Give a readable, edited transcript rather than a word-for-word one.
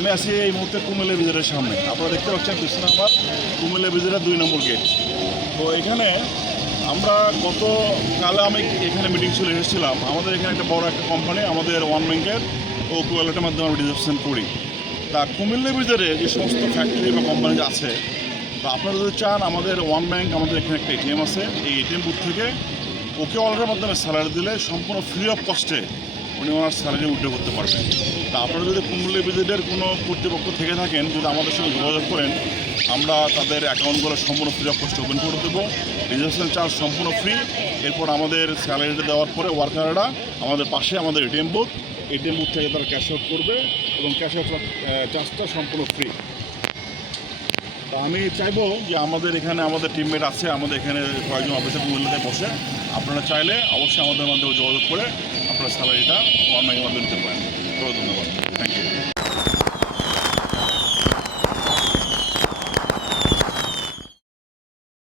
আমি আছি এই মুহূর্তে কুমিল্লা ব্রিজের সামনে। আপনারা দেখতে পাচ্ছেন পিছনে আমার কুমিল্লা ব্রিজের 2 নম্বর গেট। তো এখানে আমরা গতকালে আমি এখানে মিটিং ছিল এসেছিলাম। আমাদের এখানে একটা বড় একটা কোম্পানি, আমাদের ওয়ান ব্যাংকের ও কোয়ালিটির মাধ্যমে আমরা রিজার্ভেশন করি। তা কুমিল্লা ব্রিজের যে সমস্ত ফ্যাক্টরি বা কোম্পানি আছে, তো আপনারা যদি চান, আমাদের ওয়ান ব্যাংক, আমাদের এখানে একটা এটিএম আছে। এই এটিএম বুথ থেকে ওকে ওয়ালেটের মাধ্যমে স্যালারি দিলে সম্পূর্ণ ফ্রি অফ কস্টে উনি ওনার স্যালারি উইথড্র করতে পারবেন। তা আপনারা যদি কুমিল্লা ব্রিজের কোনো কর্তৃপক্ষ থেকে থাকেন, যদি আমাদের সঙ্গে যোগাযোগ করেন, আমরা তাদের অ্যাকাউন্টগুলো সম্পূর্ণ ফ্রি অফ কস্টে ওপেন করে দেবো। রেজিস্ট্রেশন চার্জ সম্পূর্ণ ফ্রি। এরপর আমাদের স্যালারিটা দেওয়ার পরে ওয়ার্কাররা আমাদের পাশে আমাদের এটিএম বুথ থেকে তারা ক্যাশ আউট করবে এবং ক্যাশ আউট চার্জটা সম্পূর্ণ ফ্রি। তা আমি চাইবো যে আমাদের এখানে আমাদের টিমমেট আছে, আমাদের এখানে কয়েকজন অফিসার কুমিল্লাতে বসে, আপনারা চাইলে অবশ্যই আমাদের মাধ্যমে যোগাযোগ করে আপনারা স্যালারিটা অনলাইনের মাধ্যমে দিতে পারেন। ধন্যবাদ।